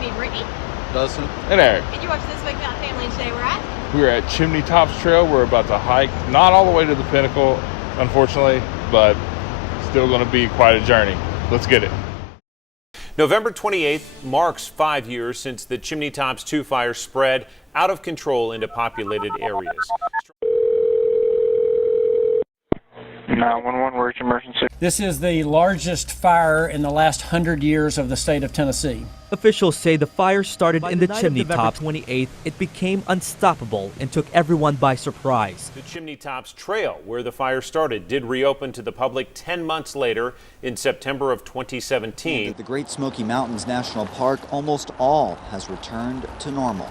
me, Brittany. Dustin. And Eric. And you're watching the Smoky Mountain Family, and today we're at? We're at Chimney Tops Trail. We're about to hike, not all the way to the pinnacle, unfortunately, but still going to be quite a journey. Let's get it. November 28th marks 5 years since the Chimney Tops 2 fire spread out of control into populated areas. 911, where's your emergency? This is the largest fire in the last 100 years of the state of Tennessee. Officials say the fire started in the chimney top. 28th, it became unstoppable and took everyone by surprise. The Chimney Tops Trail, where the fire started, did reopen to the public 10 months later in September of 2017. At the Great Smoky Mountains National Park, almost all has returned to normal.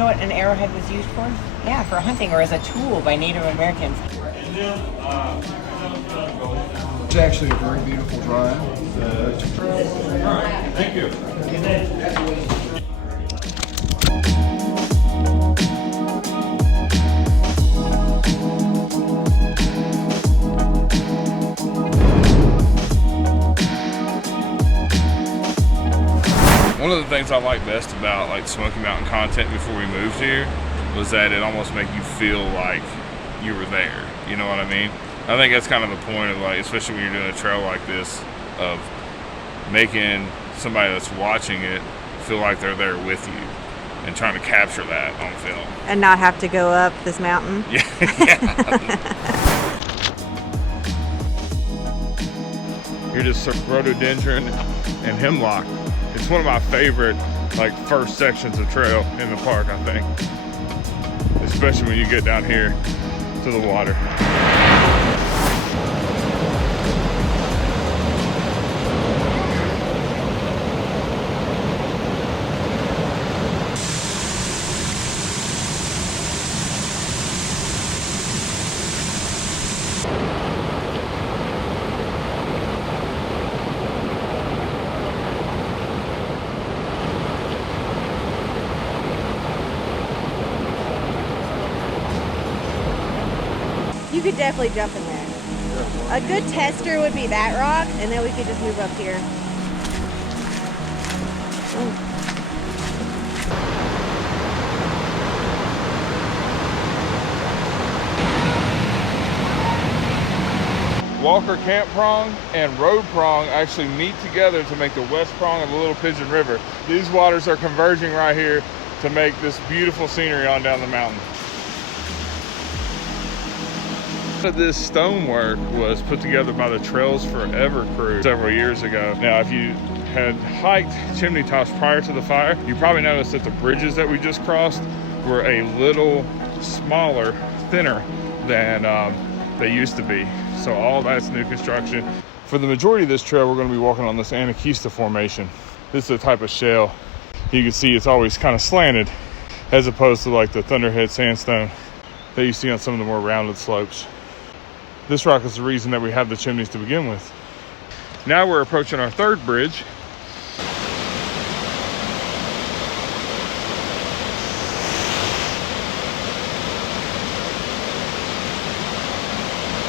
What an arrowhead was used for? Yeah, for hunting or as a tool by Native Americans. It's actually a very beautiful drive. All right, thank you. One of the things I like best about like Smoky Mountain content before we moved here was that it almost made you feel like you were there. You know what I mean? I think that's kind of the point of like, especially when you're doing a trail like this, of making somebody that's watching it feel like they're there with you and trying to capture that on film. And not have to go up this mountain. Yeah. You're just rhododendron and hemlock. It's one of my favorite like first sections of trail in the park, I think. Especially when you get down here to the water. You could definitely jump in there. A good tester would be that rock, and then we could just move up here. Walker Camp Prong and Road Prong actually meet together to make the west prong of the Little Pigeon River. These waters are converging right here to make this beautiful scenery on down the mountain. This stonework was put together by the Trails Forever crew several years ago. Now, if you had hiked Chimney Tops prior to the fire, you probably noticed that the bridges that we just crossed were a little smaller, thinner than they used to be. So all that's new construction. For the majority of this trail, we're going to be walking on this Anakeesta formation. This is a type of shale. You can see it's always kind of slanted as opposed to like the Thunderhead sandstone that you see on some of the more rounded slopes. This rock is the reason that we have the chimneys to begin with. Now we're approaching our third bridge.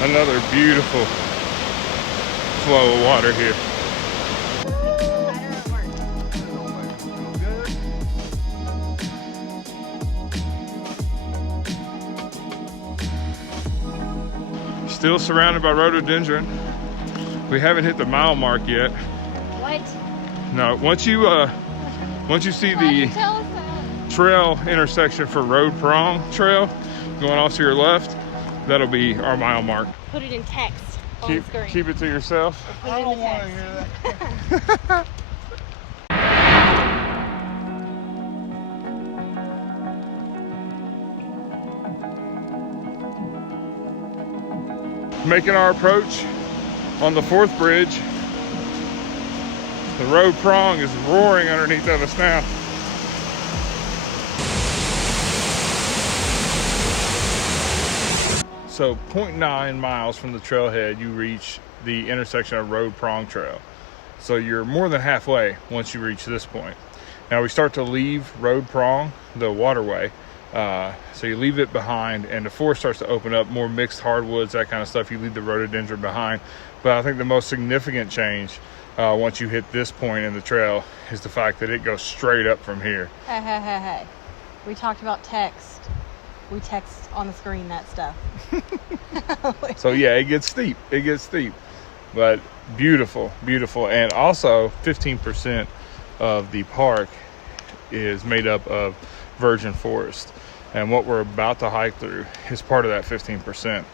Another beautiful flow of water here. Still surrounded by rhododendron. We haven't hit the mile mark yet. What? No, once you see the trail intersection for Road Prong Trail going off to your left, that'll be our mile mark. Put it in text on the screen. Keep it to yourself. I don't want to hear that. Making our approach on the fourth bridge. The Road Prong is roaring underneath of us now. So 0.9 miles from the trailhead, you reach the intersection of Road Prong Trail. So you're more than halfway once you reach this point. Now we start to leave Road Prong, the waterway. So you leave it behind, and the forest starts to open up, more mixed hardwoods, that kind of stuff. You leave the rhododendron behind. But I think the most significant change once you hit this point in the trail is the fact that it goes straight up from here. Hey. We talked about text. We text on the screen that stuff. So yeah, it gets steep. But beautiful. And also 15% of the park is made up of virgin forest. And what we're about to hike through is part of that 15%.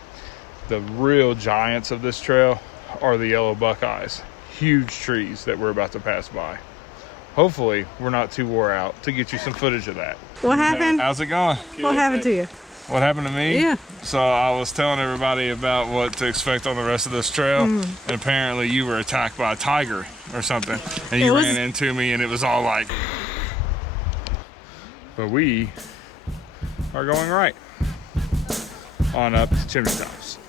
The real giants of this trail are the yellow buckeyes. Huge trees that we're about to pass by. Hopefully, we're not too wore out to get you some footage of that. What happened? How's it going? What happened to you? What happened to me? Yeah. So I was telling everybody about what to expect on the rest of this trail, and apparently you were attacked by a tiger or something, and you ran into me, and it was all like... But we are going right on up to Chimney Tops.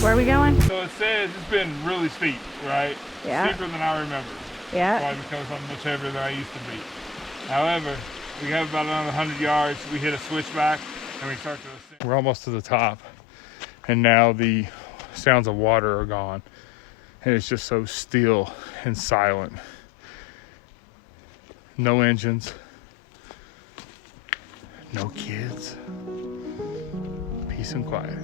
Where are we going? So it says it's been really steep, right? Yeah. Steeper than I remember. Yeah. Probably because I'm much heavier than I used to be. However, we have about another 100 yards. We hit a switchback and we start to ascend. We're almost to the top, and now the sounds of water are gone, and it's just so still and silent. No engines, no kids, peace and quiet.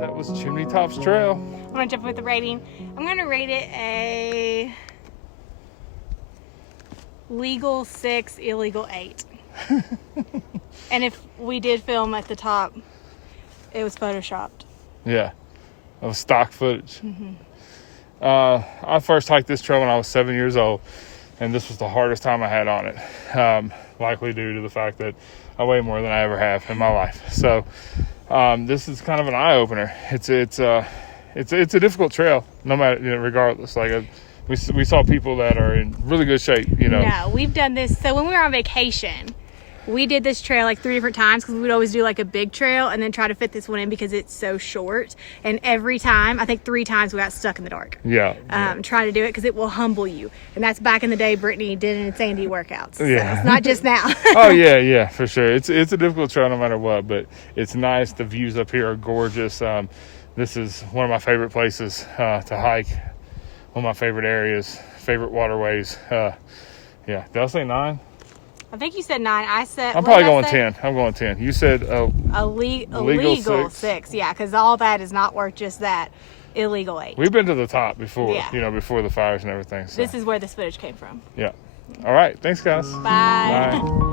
That was Chimney Tops Trail. I'm gonna jump with the rating. I'm gonna rate it a legal 6, illegal 8. And if we did film at the top, it was photoshopped. Yeah, that was stock footage. I first hiked this trail when I was 7 years old, and this was the hardest time I had on it, likely due to the fact that I weigh more than I ever have in my life. So this is kind of an eye-opener. It's a difficult trail, no matter, regardless. Like we saw people that are in really good shape. No, we've done this. So when we were on vacation, we did this trail like 3 different times because we would always do like a big trail and then try to fit this one in because it's so short. And every time, I think 3 times we got stuck in the dark. Yeah. Trying to do it because it will humble you. And that's back in the day Brittany did in Sandy workouts. Yeah. So it's not just now. Oh yeah, for sure. It's a difficult trail no matter what, but it's nice. The views up here are gorgeous. This is one of my favorite places to hike one of my favorite areas, favorite waterways. Yeah, did I say 9? I think you said 9. I said. I'm what probably did I going say? 10. I'm going 10. You said Illegal 6. Yeah, because all that is not worth just that. Illegal 8. We've been to the top before, Yeah. you know, before the fires and everything. So. This is where this footage came from. Yeah. All right. Thanks, guys. Bye. Bye.